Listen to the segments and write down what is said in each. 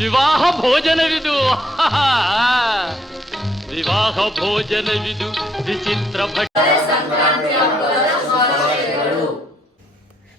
ವಿವಾಹ ಭೋಜನವಿದು ವಿವಾಹ ಭೋಜನವಿದು ವಿಚಿತ್ರ ಭಟ್ಟ.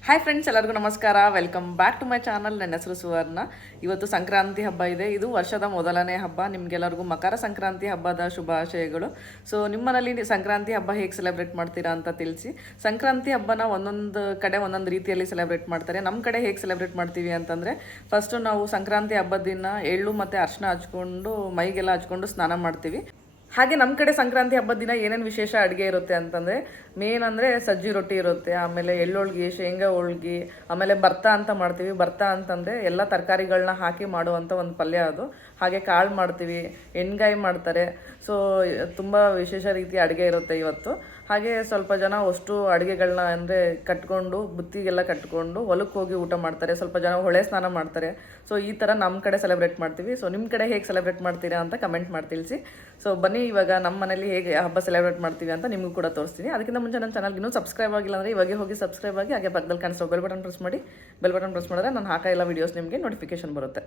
ಹಾಯ್ ಫ್ರೆಂಡ್ಸ್, ಎಲ್ಲರಿಗೂ ನಮಸ್ಕಾರ. Welcome back to my channel. ನನ್ನ ಹೆಸರು ಸುವರ್ಣ. ಇವತ್ತು ಸಂಕ್ರಾಂತಿ ಹಬ್ಬ ಇದೆ. ಇದು ವರ್ಷದ ಮೊದಲನೇ ಹಬ್ಬ. ನಿಮಗೆಲ್ಲರಿಗೂ ಮಕರ ಸಂಕ್ರಾಂತಿ ಹಬ್ಬದ ಶುಭಾಶಯಗಳು. ಸೊ ನಿಮ್ಮನೇಲಿ ಸಂಕ್ರಾಂತಿ ಹಬ್ಬ ಹೇಗೆ ಸೆಲೆಬ್ರೇಟ್ ಮಾಡ್ತೀರಾ ಅಂತ ತಿಳಿಸಿ. ಸಂಕ್ರಾಂತಿ ಹಬ್ಬನ ಒಂದೊಂದು ಕಡೆ ಒಂದೊಂದು ರೀತಿಯಲ್ಲಿ ಸೆಲೆಬ್ರೇಟ್ ಮಾಡ್ತಾರೆ. ನಮ್ಮ ಕಡೆ ಹೇಗೆ ಸೆಲೆಬ್ರೇಟ್ ಮಾಡ್ತೀವಿ ಅಂತಂದರೆ, ಫಸ್ಟು ನಾವು ಸಂಕ್ರಾಂತಿ ಹಬ್ಬದ ದಿನ ಎಳ್ಳು ಮತ್ತು ಅರಿಶಿನ ಹಚ್ಕೊಂಡು ಮೈಗೆಲ್ಲ ಹಚ್ಕೊಂಡು ಸ್ನಾನ ಮಾಡ್ತೀವಿ. ಹಾಗೆ ನಮ್ಮ ಕಡೆ ಸಂಕ್ರಾಂತಿ ಹಬ್ಬದ ದಿನ ಏನೇನು ವಿಶೇಷ ಅಡುಗೆ ಇರುತ್ತೆ ಅಂತಂದರೆ, ಮೇನ್ ಅಂದರೆ ಸಜ್ಜಿ ರೊಟ್ಟಿ ಇರುತ್ತೆ, ಆಮೇಲೆ ಎಳ್ಳೊಳ್ಗೆ, ಶೇಂಗಾ ಹೋಳ್ಗೆ, ಆಮೇಲೆ ಭರ್ತ ಅಂತ ಮಾಡ್ತೀವಿ. ಭರ್ತ ಅಂತಂದರೆ ಎಲ್ಲ ತರಕಾರಿಗಳನ್ನ ಹಾಕಿ ಮಾಡುವಂಥ ಒಂದು ಪಲ್ಯ ಅದು. ಹಾಗೆ ಕಾಳು ಮಾಡ್ತೀವಿ, ಎಣ್ಗಾಯಿ ಮಾಡ್ತಾರೆ. ಸೊ ತುಂಬ ವಿಶೇಷ ರೀತಿ ಅಡುಗೆ ಇರುತ್ತೆ ಇವತ್ತು. ಹಾಗೆ ಸ್ವಲ್ಪ ಜನ ಅಷ್ಟು ಅಡುಗೆಗಳನ್ನ ಅಂದರೆ ಕಟ್ಕೊಂಡು, ಬುತ್ತಿಗೆಲ್ಲ ಕಟ್ಕೊಂಡು ಹೊಲಕ್ಕೆ ಹೋಗಿ ಊಟ ಮಾಡ್ತಾರೆ. ಸ್ವಲ್ಪ ಜನ ಹೊಳೆ ಸ್ನಾನ ಮಾಡ್ತಾರೆ. ಸೊ ಈ ಥರ ನಮ್ಮ ಕಡೆ ಸೆಲೆಬ್ರೇಟ್ ಮಾಡ್ತೀವಿ. ಸೊ ನಿಮ್ಮ ಕಡೆ ಹೇಗೆ ಸೆಲೆಬ್ರೇಟ್ ಮಾಡ್ತೀರಾ ಅಂತ ಕಮೆಂಟ್ ಮಾಡಿ ತಿಳಿಸಿ. ಸೊ ಬನ್ನಿ, ಇವಾಗ ನಮ್ಮ ಮನೇಲಿ ಹೇಗೆ ಹಬ್ಬ ಸೆಲೆಬ್ರೇಟ್ ಮಾಡ್ತೀವಿ ಅಂತ ನಿಮಗೂ ಕೂಡ ತೋರಿಸ್ತೀನಿ. ಅದಕ್ಕಿಂತ ಮುಂಚೆ ನನ್ನ ಚಾನಲ್ಗೆ ಇನ್ನೂ ಸಬ್ಸ್ಕ್ರೈಬ್ ಆಗಿಲ್ಲ ಅಂದರೆ ಇವಾಗ ಹೋಗಿ ಸಬ್ಸ್ಕ್ರೈಬ್ ಆಗಿ, ಹಾಗೆ ಪಕ್ಕದಲ್ಲಿ ಕಾಣಿಸೋ ಬೆಲ್ ಬಟನ್ ಪ್ರೆಸ್ ಮಾಡಿ. ಬೆಲ್ ಬಟನ್ ಪ್ರೆಸ್ ಮಾಡಿದ್ರೆ ನಾನು ಹಾಕೋ ಎಲ್ಲ ವೀಡಿಯೋಸ್ ನಿಮಗೆ ನೋಟಿಫಿಕೇಶನ್ ಬರುತ್ತೆ.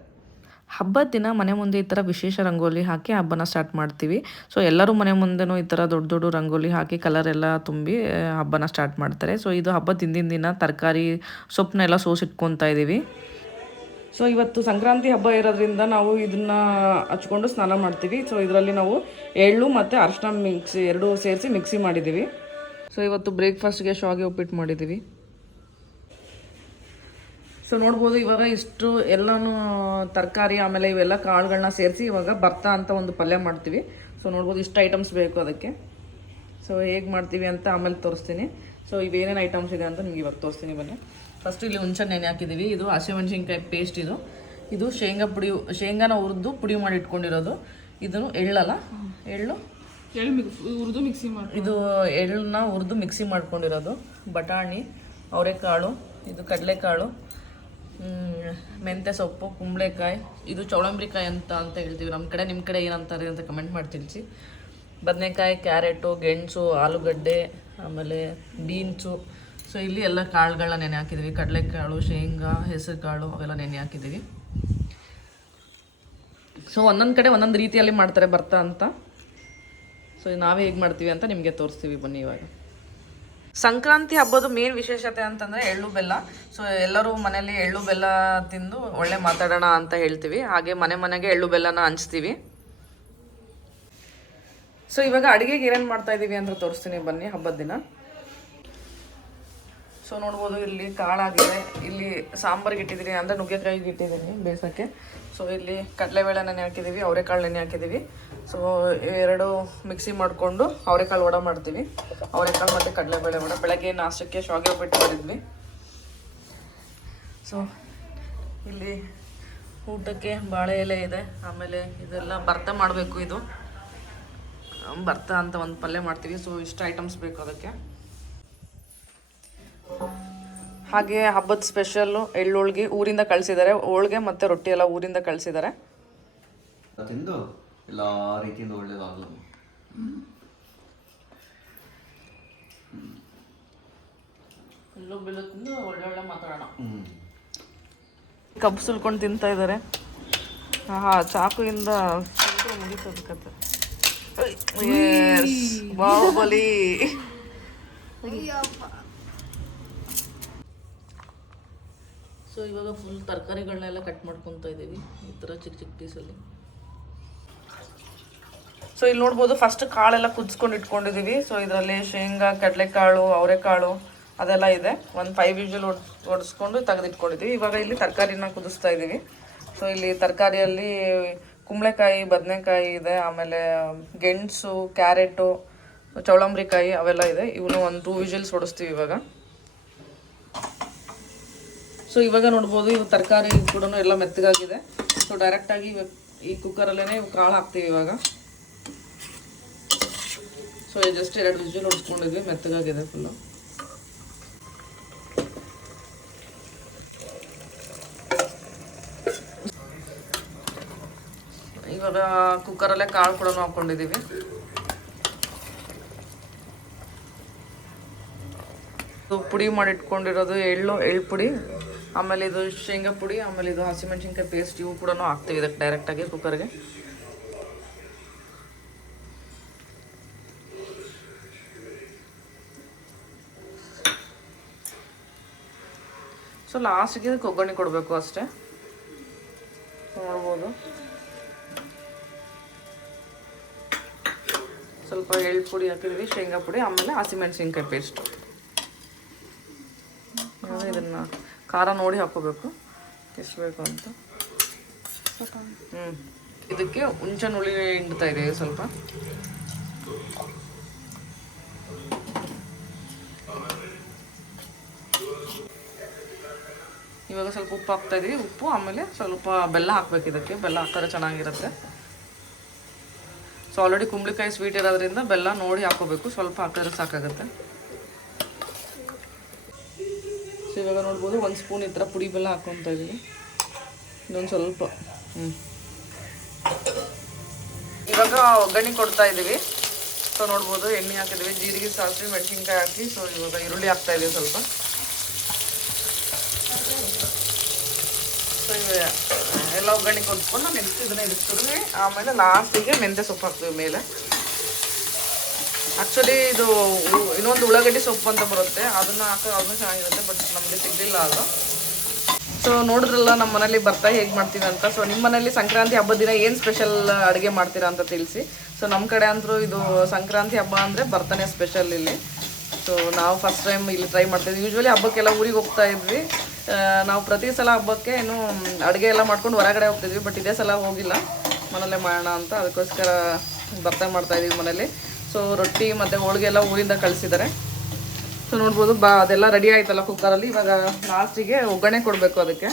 ಹಬ್ಬದ ದಿನ ಮನೆ ಮುಂದೆ ಈ ಥರ ವಿಶೇಷ ರಂಗೋಲಿ ಹಾಕಿ ಹಬ್ಬನ ಸ್ಟಾರ್ಟ್ ಮಾಡ್ತೀವಿ. ಸೊ ಎಲ್ಲರೂ ಮನೆ ಮುಂದೆನೂ ಈ ಥರ ದೊಡ್ಡ ದೊಡ್ಡ ರಂಗೋಲಿ ಹಾಕಿ ಕಲರ್ ಎಲ್ಲ ತುಂಬಿ ಹಬ್ಬನ ಸ್ಟಾರ್ಟ್ ಮಾಡ್ತಾರೆ. ಸೊ ಇದು ಹಬ್ಬದ ಹಿಂದಿನ ದಿನ ತರಕಾರಿ ಸೊಪ್ಪನ್ನೆಲ್ಲ ಸೋಸಿಟ್ಕೊತಾ ಇದ್ದೀವಿ. ಸೊ ಇವತ್ತು ಸಂಕ್ರಾಂತಿ ಹಬ್ಬ ಇರೋದ್ರಿಂದ ನಾವು ಇದನ್ನು ಹಚ್ಕೊಂಡು ಸ್ನಾನ ಮಾಡ್ತೀವಿ. ಸೊ ಇದರಲ್ಲಿ ನಾವು ಎಳ್ಳು ಮತ್ತು ಅರಿಶಿನ ಎರಡೂ ಸೇರಿಸಿ ಮಿಕ್ಸಿ ಮಾಡಿದ್ದೀವಿ. ಸೊ ಇವತ್ತು ಬ್ರೇಕ್ಫಾಸ್ಟ್ಗೆ ಶಾವಿಗೆ ಉಪ್ಪಿಟ್ಟು ಮಾಡಿದ್ದೀವಿ. ಸೊ ನೋಡ್ಬೋದು, ಇವಾಗ ಇಷ್ಟು ಎಲ್ಲನೂ ತರಕಾರಿ ಆಮೇಲೆ ಇವೆಲ್ಲ ಕಾಳುಗಳನ್ನ ಸೇರಿಸಿ ಇವಾಗ ಭರ್ತ ಅಂತ ಒಂದು ಪಲ್ಯ ಮಾಡ್ತೀವಿ. ಸೊ ನೋಡ್ಬೋದು, ಇಷ್ಟು ಐಟಮ್ಸ್ ಬೇಕು ಅದಕ್ಕೆ. ಸೊ ಹೇಗೆ ಮಾಡ್ತೀವಿ ಅಂತ ಆಮೇಲೆ ತೋರಿಸ್ತೀನಿ. ಸೊ ಇವೇನೇನು ಐಟಮ್ಸ್ ಇದೆ ಅಂತ ನಿಮ್ಗೆ ಇವಾಗ ತೋರಿಸ್ತೀನಿ ಬನ್ನಿ. ಫಸ್ಟು ಇಲ್ಲಿ ಹುಣಸೆ ನೆನೆ ಹಾಕಿದ್ದೀವಿ. ಇದು ಹಸಿಮೆಣ್ಸಿನ್ಕಾಯಿ ಪೇಸ್ಟ್. ಇದು ಶೇಂಗಾನ ಹುರಿದು ಪುಡಿ ಮಾಡಿ ಇಟ್ಕೊಂಡಿರೋದು. ಇದನ್ನು ಎಳ್ಳಲ್ಲ, ಎಳ್ಳು ಹುರಿದು ಮಿಕ್ಸಿ ಮಾಡಿ, ಇದು ಎಳ್ಳನ್ನ ಹುರಿದು ಮಿಕ್ಸಿ ಮಾಡ್ಕೊಂಡಿರೋದು. ಬಟಾಣಿ, ಅವರೆಕಾಳು, ಇದು ಕಡಲೆಕಾಳು, ಮೆಂತ್ಯ ಸೊಪ್ಪು, ಕುಂಬಳಕಾಯಿ, ಇದು ಚೌಳಂಬ್ರಿಕಾಯಿ ಅಂತ ಹೇಳ್ತೀವಿ ನಮ್ಮ ಕಡೆ. ನಿಮ್ಮ ಕಡೆ ಏನಂತಾರೆ ಅಂತ ಕಮೆಂಟ್ ಮಾಡಿ ತಿಳಿಸಿ. ಬದನೆಕಾಯಿ, ಕ್ಯಾರೆಟು, ಗೆಣಸು, ಆಲೂಗಡ್ಡೆ, ಆಮೇಲೆ ಬೀನ್ಸು. ಸೊ ಇಲ್ಲಿ ಎಲ್ಲ ಕಾಳುಗಳನ್ನ ನೆನೆ ಹಾಕಿದ್ದೀವಿ. ಕಡಲೆಕಾಳು, ಶೇಂಗಾ, ಹೆಸರು ಕಾಳು ಅವೆಲ್ಲ ನೆನೆ ಹಾಕಿದ್ದೀವಿ. ಸೊ ಒಂದೊಂದು ಕಡೆ ಒಂದೊಂದು ರೀತಿಯಲ್ಲಿ ಮಾಡ್ತಾರೆ ಭರ್ತ ಅಂತ. ಸೊ ನಾವೇ ಹೇಗೆ ಮಾಡ್ತೀವಿ ಅಂತ ನಿಮಗೆ ತೋರಿಸ್ತೀವಿ ಬನ್ನಿ. ಇವಾಗ ಸಂಕ್ರಾಂತಿ ಹಬ್ಬದ ಮೇನ್ ವಿಶೇಷತೆ ಅಂತಂದರೆ ಎಳ್ಳು ಬೆಲ್ಲ. ಸೊ ಎಲ್ಲರೂ ಮನೇಲಿ ಎಳ್ಳು ಬೆಲ್ಲ ತಿಂದು ಒಳ್ಳೆ ಮಾತಾಡೋಣ ಅಂತ ಹೇಳ್ತೀವಿ. ಹಾಗೆ ಮನೆಗೆ ಎಳ್ಳು ಬೆಲ್ಲನ ಹಂಚ್ತೀವಿ. ಸೊ ಇವಾಗ ಅಡುಗೆಗೆ ಏನೇನು ಮಾಡ್ತಾ ಇದ್ದೀವಿ ಅಂತ ತೋರಿಸ್ತೀನಿ ಬನ್ನಿ ಹಬ್ಬದ ದಿನ. ಸೊ ನೋಡ್ಬೋದು, ಇಲ್ಲಿ ಕಾಳಾಗಿದೆ, ಇಲ್ಲಿ ಸಾಂಬಾರಿಗೆ ಇಟ್ಟಿದ್ದೀನಿ ಅಂದರೆ ನುಗ್ಗೆಕಾಯಿಗೆ ಇಟ್ಟಿದ್ದೀನಿ ಬೇಯಿಸೋಕ್ಕೆ. ಸೊ ಇಲ್ಲಿ ಕಡಲೆಬೇಳೆ ನೆನೆ ಹಾಕಿದ್ದೀವಿ, ಅವರೆಕಾಳು ನೆನೆ ಹಾಕಿದ್ದೀವಿ. ಸೊ ಎರಡು ಮಿಕ್ಸಿ ಮಾಡಿಕೊಂಡು ಅವರೆಕಾಳು ವಡೆ ಮಾಡ್ತೀವಿ. ಅವರೆಕಾಳು ಮತ್ತು ಕಡಲೆಬೇಳೆ ವಡೆ. ಬೆಳಗ್ಗೆ ನಾಷ್ಟಕ್ಕೆ ಶಾವಿಗೆ ಉಪ್ಪಿಟ್ಟು ಮಾಡಿದ್ವಿ. ಸೊ ಇಲ್ಲಿ ಊಟಕ್ಕೆ ಬಾಳೆ ಎಲೆ ಇದೆ. ಆಮೇಲೆ ಇದೆಲ್ಲ ಭರ್ತ ಮಾಡಬೇಕು. ಇದು ಭರ್ತ ಅಂತ ಒಂದು ಪಲ್ಯ ಮಾಡ್ತೀವಿ. ಸೊ ಇಷ್ಟು ಐಟಮ್ಸ್ ಬೇಕು ಅದಕ್ಕೆ. ಹಾಗೆ ಹಬ್ಬದ ಸ್ಪೆಷಲ್ಲು ಎಳ್ಳುಳ್ಗೆ ಊರಿಂದ ಕಳಿಸಿದ್ದಾರೆ. ಹೋಳ್ಗೆ ಮತ್ತು ರೊಟ್ಟಿ ಎಲ್ಲ ಊರಿಂದ ಕಳಿಸಿದ್ದಾರೆ. ತಿಂದು ಎಲ್ಲ ರೀತಿಯಿಂದ ಒಳ್ಳೇದಾಗಲ್ಲ. ಎಳ್ಳು ಬೆಲ್ಲ ತಿಂದು ಒಳ್ಳೆ ಮಾತಾಡೋಣ. ಕಬ್ಬು ಸುಲ್ಕೊಂಡು ತಿಂತಾ ಇದ್ದಾರೆ. ಚಾಕುಯಿಂದ ಮುಗಿಸೋದಕ್ಕಂತೆ. ಬಾಹುಬಲಿ. ಸೊ ಇವಾಗ ಫುಲ್ ತರಕಾರಿಗಳನ್ನೆಲ್ಲ ಕಟ್ ಮಾಡ್ಕೊತಾ ಇದ್ದೀವಿ ಈ ಥರ ಚಿಕ್ಕ ಚಿಕ್ಕ ಪೀಸಲ್ಲಿ. ಸೊ ಇಲ್ಲಿ ನೋಡ್ಬೋದು, ಫಸ್ಟ್ ಕಾಳೆಲ್ಲ ಕುದಿಸ್ಕೊಂಡು ಇಟ್ಕೊಂಡಿದ್ದೀವಿ. ಸೊ ಇದರಲ್ಲಿ ಶೇಂಗಾ, ಕಡಲೆಕಾಳು, ಅವರೆಕಾಳು ಅದೆಲ್ಲ ಇದೆ. ಒಂದು 5 ವಿಷಲ್ ಹೊಡೆಸ್ಕೊಂಡು ತೆಗೆದಿಟ್ಕೊಂಡಿದ್ದೀವಿ. ಇವಾಗ ಇಲ್ಲಿ ತರಕಾರಿನ ಕುದಿಸ್ತಾ ಇದ್ದೀವಿ. ಸೊ ಇಲ್ಲಿ ತರಕಾರಿಯಲ್ಲಿ ಕುಂಬಳಕಾಯಿ, ಬದನೆಕಾಯಿ ಇದೆ, ಆಮೇಲೆ ಗೆಣಸು, ಕ್ಯಾರೆಟು, ಚೌಳಂಬ್ರಿಕಾಯಿ ಅವೆಲ್ಲ ಇದೆ. ಇವನು ಒಂದು 2 ವಿಷಲ್ಸ್ ಹೊಡಿಸ್ತೀವಿ ಇವಾಗ. ಸೊ ಇವಾಗ ನೋಡ್ಬೋದು, ಇವು ತರಕಾರಿ ಕೂಡ ಎಲ್ಲ ಮೆತ್ತಗಾಗಿದೆ. ಸೊ ಡೈರೆಕ್ಟಾಗಿ ಈ ಕುಕ್ಕರಲ್ಲೇ ಕಾಳು ಹಾಕ್ತೀವಿ ಇವಾಗ. ಸೊ ಜಸ್ಟ್ 2 ವಿಷಲ್ ಹೊಡಿಸ್ಕೊಂಡಿದ್ವಿ, ಮೆತ್ತಗಾಗಿದೆ ಫುಲ್ಲು. ಇವಾಗ ಕುಕ್ಕರಲ್ಲೇ ಕಾಳು ಕೂಡ ಹಾಕ್ಕೊಂಡಿದ್ದೀವಿ. ಪುಡಿ ಮಾಡಿ ಇಟ್ಕೊಂಡಿರೋದು ಎಳ್ಳು ಪುಡಿ, ಆಮೇಲೆ ಇದು ಶೇಂಗಾ ಪುಡಿ, ಆಮೇಲೆ ಇದು ಹಸಿಮೆಣಸಿನ್ಕಾಯಿ ಪೇಸ್ಟ್, ಇವು ಕೂಡ ಹಾಕ್ತೀವಿ ಇದಕ್ಕೆ ಡೈರೆಕ್ಟಾಗಿ ಕುಕ್ಕರ್ಗೆ. ಸೊ ಲಾಸ್ಟಿಗೆ ಇದಕ್ಕೆ ಒಗ್ಗರಣೆ ಕೊಡಬೇಕು ಅಷ್ಟೇ. ನೋಡ್ಬೋದು ಸ್ವಲ್ಪ ಎಳ್ಳು ಪುಡಿ ಹಾಕಿದ್ವಿ, ಶೇಂಗಾ ಪುಡಿ, ಆಮೇಲೆ ಹಸಿಮೆಣಸಿನ್ಕಾಯಿ ಪೇಸ್ಟು. ಇದನ್ನು ಖಾರ ನೋಡಿ ಹಾಕೋಬೇಕು ಎಷ್ಟು ಬೇಕು ಅಂತ. ಇದಕ್ಕೆ ಹುಂಚೆನ್ ಹುಳಿ ಹಿಂಡ್ತಾ ಇದ್ದೀವಿ ಸ್ವಲ್ಪ. ಇವಾಗ ಸ್ವಲ್ಪ ಉಪ್ಪು ಹಾಕ್ತಾ ಇದೀವಿ, ಉಪ್ಪು ಆಮೇಲೆ ಸ್ವಲ್ಪ ಬೆಲ್ಲ ಹಾಕ್ಬೇಕು. ಇದಕ್ಕೆ ಬೆಲ್ಲ ಹಾಕಿದ್ರೆ ಚೆನ್ನಾಗಿರುತ್ತೆ. ಸೊ ಆಲ್ರೆಡಿ ಕುಂಬಳಕಾಯಿ ಸ್ವೀಟ್ ಇರೋದ್ರಿಂದ ಬೆಲ್ಲ ನೋಡಿ ಹಾಕೋಬೇಕು, ಸ್ವಲ್ಪ ಹಾಕಿದ್ರೆ ಸಾಕಾಗುತ್ತೆ. ಸೊ ಇವಾಗ ನೋಡ್ಬೋದು 1 ಸ್ಪೂನ್ ಈ ಥರ ಪುಡಿ ಬೆಲ್ಲ ಹಾಕ್ಕೊತಾ ಇದೀವಿ. ಇನ್ನೊಂದು ಸ್ವಲ್ಪ ಇವಾಗ ಒಗ್ಗರಣೆ ಕೊಡ್ತಾ ಇದ್ದೀವಿ. ಸೊ ನೋಡ್ಬೋದು ಎಣ್ಣೆ ಹಾಕಿದ್ವಿ, ಜೀರಿಗೆ, ಸಾಸಿವೆ, ಮೆಣಸಿನ್ಕಾಯಿ ಹಾಕಿ. ಸೊ ಇವಾಗ ಈರುಳ್ಳಿ ಹಾಕ್ತಾ ಇದೀವಿ ಸ್ವಲ್ಪ. ಸೊ ಎಲ್ಲ ಒಗ್ಗರಣೆ ಕೊಟ್ಕೊಂಡು ನೆಕ್ಸ್ಟ್ ಇದನ್ನ ಇಡಿಸ್ತೀವಿ. ಆಮೇಲೆ ಲಾಸ್ಟಿಗೆ ಮೆಂತ್ಯ ಸೊಪ್ಪು ಹಾಕ್ತೀವಿ ಮೇಲೆ. ಆ್ಯಕ್ಚುಲಿ ಇದು ಇನ್ನೊಂದು ಉಳ್ಳಾಗಡ್ಡಿ ಸೊಪ್ಪು ಅಂತ ಬರುತ್ತೆ, ಅದನ್ನು ಅದನ್ನು ಚೆನ್ನಾಗಿರುತ್ತೆ, ಬಟ್ ನಮಗೆ ಸಿಗಲಿಲ್ಲ ಅದು. ಸೊ ನೋಡಿದ್ರಲ್ಲ ನಮ್ಮ ಮನೇಲಿ ಭರ್ತಾ ಹೇಗೆ ಮಾಡ್ತೀವಿ ಅಂತ. ಸೊ ನಿಮ್ಮ ಮನೇಲಿ ಸಂಕ್ರಾಂತಿ ಹಬ್ಬದ ದಿನ ಏನು ಸ್ಪೆಷಲ್ ಅಡುಗೆ ಮಾಡ್ತೀರಾ ಅಂತ ತಿಳಿಸಿ. ಸೊ ನಮ್ಮ ಕಡೆ ಅಂತೂ ಇದು ಸಂಕ್ರಾಂತಿ ಹಬ್ಬ ಅಂದರೆ ಭರ್ತಾನೇ ಸ್ಪೆಷಲ್ ಇಲ್ಲಿ. ಸೊ ನಾವು ಫಸ್ಟ್ ಟೈಮ್ ಇಲ್ಲಿ ಟ್ರೈ ಮಾಡ್ತಾಯಿದ್ವಿ. ಯೂಶ್ವಲಿ ಹಬ್ಬಕ್ಕೆಲ್ಲ ಊರಿಗೆ ಹೋಗ್ತಾ ಇದ್ವಿ. ನಾವು ಪ್ರತಿ ಸಲ ಹಬ್ಬಕ್ಕೆ ಏನು ಅಡುಗೆ ಎಲ್ಲ ಮಾಡ್ಕೊಂಡು ಹೊರಗಡೆ ಹೋಗ್ತಿದ್ವಿ, ಬಟ್ ಇದೇ ಸಲ ಹೋಗಿಲ್ಲ, ಮನೇಲೆ ಮಾಡೋಣ ಅಂತ. ಅದಕ್ಕೋಸ್ಕರ ಭರ್ತಾ ಮಾಡ್ತಾಯಿದ್ವಿ ಮನೇಲಿ. ಸೊ ರೊಟ್ಟಿ ಮತ್ತು ಹೋಳಿಗೆ ಎಲ್ಲ ಊರಿಂದ ಕಳಿಸಿದ್ದಾರೆ. ಸೊ ನೋಡ್ಬೋದು ಅದೆಲ್ಲ ರೆಡಿ ಆಯ್ತಲ್ಲ ಕುಕ್ಕರಲ್ಲಿ. ಇವಾಗ ಲಾಸ್ಟಿಗೆ ಒಗ್ಗರಣೆ ಕೊಡಬೇಕು. ಅದಕ್ಕೆ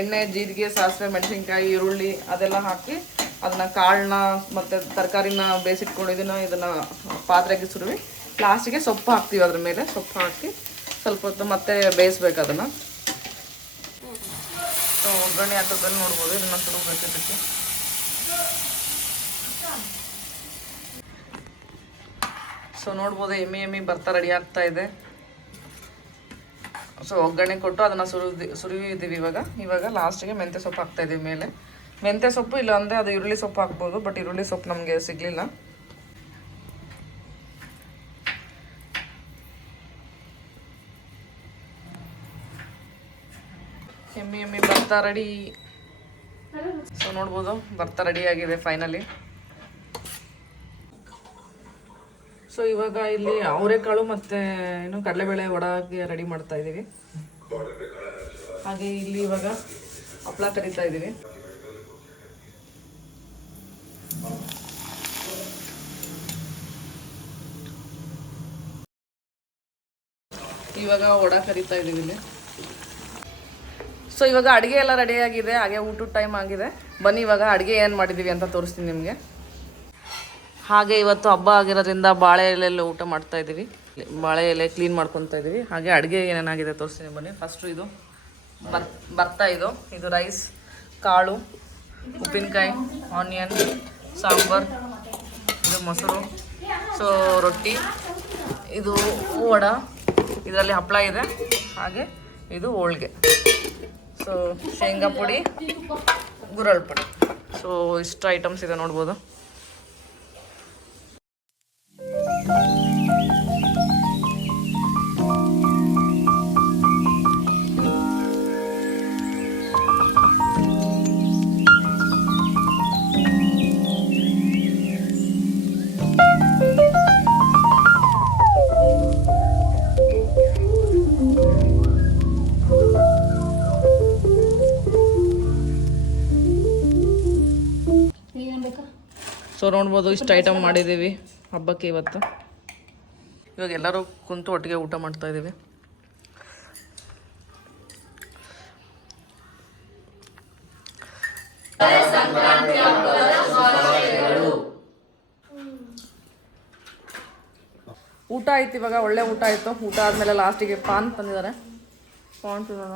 ಎಣ್ಣೆ, ಜೀರಿಗೆ, ಸಾಸಿವೆ, ಮೆಣಸಿನ್ಕಾಯಿ, ಈರುಳ್ಳಿ ಅದೆಲ್ಲ ಹಾಕಿ ಅದನ್ನು ಕಾಳನ್ನ ಮತ್ತು ತರಕಾರಿನ ಬೇಯಿಸಿಟ್ಕೊಂಡಿದ್ದನ್ನು ಇದನ್ನು ಪಾತ್ರೆಗೆ ಸುರುವಿ ಲಾಸ್ಟಿಗೆ ಸೊಪ್ಪು ಹಾಕ್ತೀವಿ. ಅದ್ರ ಮೇಲೆ ಸೊಪ್ಪು ಹಾಕಿ ಸ್ವಲ್ಪ ಹೊತ್ತು ಮತ್ತೆ ಬೇಯಿಸ್ಬೇಕು ಅದನ್ನು. ಸೊ ಒಗ್ಗರಣೆ ಹಾಕೋದ್ರಲ್ಲಿ ನೋಡ್ಬೋದು ಇದನ್ನು ಸುಡಬೇಕು. ಇದಕ್ಕೆ ಸೊ ನೋಡ್ಬೋದು ಎಮ್ಮಿ ಭರ್ತಾ ರೆಡಿ ಆಗ್ತಾ ಇದೆ. ಸೊ ಒಗ್ಗರಣೆ ಕೊಟ್ಟು ಅದನ್ನು ಸುರಿದಿದ್ದೀವಿ. ಇವಾಗ ಲಾಸ್ಟಿಗೆ ಮೆಂತ್ಯ ಸೊಪ್ಪು ಹಾಕ್ತಾ ಇದ್ದೀವಿ ಮೇಲೆ. ಮೆಂತ್ಯ ಸೊಪ್ಪು ಇಲ್ಲ ಅಂದರೆ ಅದು ಈರುಳ್ಳಿ ಸೊಪ್ಪು ಹಾಕ್ಬೋದು, ಬಟ್ ಈರುಳ್ಳಿ ಸೊಪ್ಪು ನಮಗೆ ಸಿಗಲಿಲ್ಲ. ಎಮ್ಮಿ ಭರ್ತಾ ರೆಡಿ. ಸೊ ನೋಡ್ಬೋದು ಭರ್ತಾ ರೆಡಿ ಆಗಿದೆ ಫೈನಲಿ. ಸೊ ಇವಾಗ ಇಲ್ಲಿ ಅವರೆಕಾಳು ಮತ್ತು ಏನು ಕಡಲೆಬೇಳೆ ವಡಾಗೆ ರೆಡಿ ಮಾಡ್ತಾ ಇದ್ದೀವಿ. ಹಾಗೆ ಇಲ್ಲಿ ಇವಾಗ ಹಪ್ಪಳ ಕರಿತಾ ಇದ್ದೀವಿ. ಇವಾಗ ವಡ ಕರಿತಾ ಇದ್ದೀವಿ ಇಲ್ಲಿ. ಸೊ ಇವಾಗ ಅಡುಗೆ ಎಲ್ಲ ರೆಡಿಯಾಗಿದೆ, ಹಾಗೆ ಊಟದ ಟೈಮ್ ಆಗಿದೆ. ಬನ್ನಿ ಇವಾಗ ಅಡುಗೆ ಏನು ಮಾಡಿದ್ದೀವಿ ಅಂತ ತೋರಿಸ್ತೀನಿ ನಿಮಗೆ. ಹಾಗೆ ಇವತ್ತು ಹಬ್ಬ ಆಗಿರೋದ್ರಿಂದ ಬಾಳೆ ಎಲೆಯಲ್ಲಿ ಊಟ ಮಾಡ್ತಾ ಇದ್ದೀವಿ. ಬಾಳೆ ಎಲೆ ಕ್ಲೀನ್ ಮಾಡ್ಕೊತಾ ಇದ್ದೀವಿ. ಹಾಗೆ ಅಡುಗೆ ಏನೇನಾಗಿದೆ ತೋರಿಸ್ತೀನಿ ಬನ್ನಿ. ಫಸ್ಟು ಇದು ಭರ್ತಾ, ಇದು ರೈಸ್, ಕಾಳು, ಉಪ್ಪಿನಕಾಯಿ, ಆನಿಯನ್, ಸಾಂಬಾರ್, ಇದು ಮೊಸರು, ಸೊ ರೊಟ್ಟಿ, ಇದು ವಡ, ಇದರಲ್ಲಿ ಹಪ್ಪಳ ಇದೆ, ಹಾಗೆ ಇದು ಹೋಳಿಗೆ, ಸೊ ಶೇಂಗಾ ಪುಡಿ, ಗುರಳ್ ಪುಡಿ. ಸೊ ಇಷ್ಟು ಐಟಮ್ಸ್ ಇದೆ ನೋಡ್ಬೋದು. ಸೊ ನೋಡ್ಬೋದು ಇಷ್ಟು ಐಟಮ್ ಮಾಡಿದ್ದೀವಿ ಹಬ್ಬಕ್ಕೆ ಇವತ್ತು. ಇವಾಗ ಎಲ್ಲರೂ ಕುಂತು ಒಟ್ಟಿಗೆ ಊಟ ಮಾಡ್ತಾ ಇದ್ದೀವಿ. ಊಟ ಆಯ್ತು, ಇವಾಗ ಒಳ್ಳೆ ಊಟ ಆಯಿತು. ಊಟ ಆದಮೇಲೆ ಲಾಸ್ಟಿಗೆ ಪಾನ್ ತಂದಿದ್ದಾರೆ. ಪಾನ್ ತಿನ್ನೋಣ.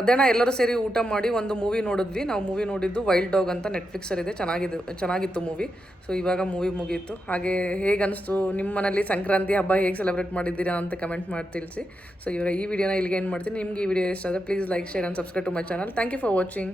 ಮಧ್ಯಾಹ್ನ ಎಲ್ಲರೂ ಸೇರಿ ಊಟ ಮಾಡಿ ಒಂದು ಮೂವಿ ನೋಡಿದ್ವಿ. ನಾವು ಮೂವಿ ನೋಡಿದ್ದು ವೈಲ್ಡ್ ಡಾಗ್ ಅಂತ ನೆಟ್ಫ್ಲಿಕ್ಸಲ್ಲಿದೆ. ಚೆನ್ನಾಗಿತ್ತು ಮೂವಿ. ಸೊ ಇವಾಗ ಮೂವಿ ಮುಗೀತು. ಹಾಗೆ ಹೇಗೆ ಅನಿಸ್ತು ನಿಮ್ಮ ಮನೇಲಿ ಸಂಕ್ರಾಂತಿ ಹಬ್ಬ ಹೇಗೆ ಸೆಲೆಬ್ರೇಟ್ ಮಾಡಿದ್ದೀರಾ ಅಂತ ಕಮೆಂಟ್ ಮಾಡಿ ತಿಳಿಸಿ. ಸೊ ಇವಾಗ ಈ ವಿಡಿಯೋನ ಇಲ್ಲಿಗೆ ಏನು ಮಾಡ್ತೀನಿ. ನಿಮ್ಗೆ ಈ ವಿಡಿಯೋ ಇಷ್ಟ ಆದರೆ please like, share and subscribe to my channel. Thank you for watching.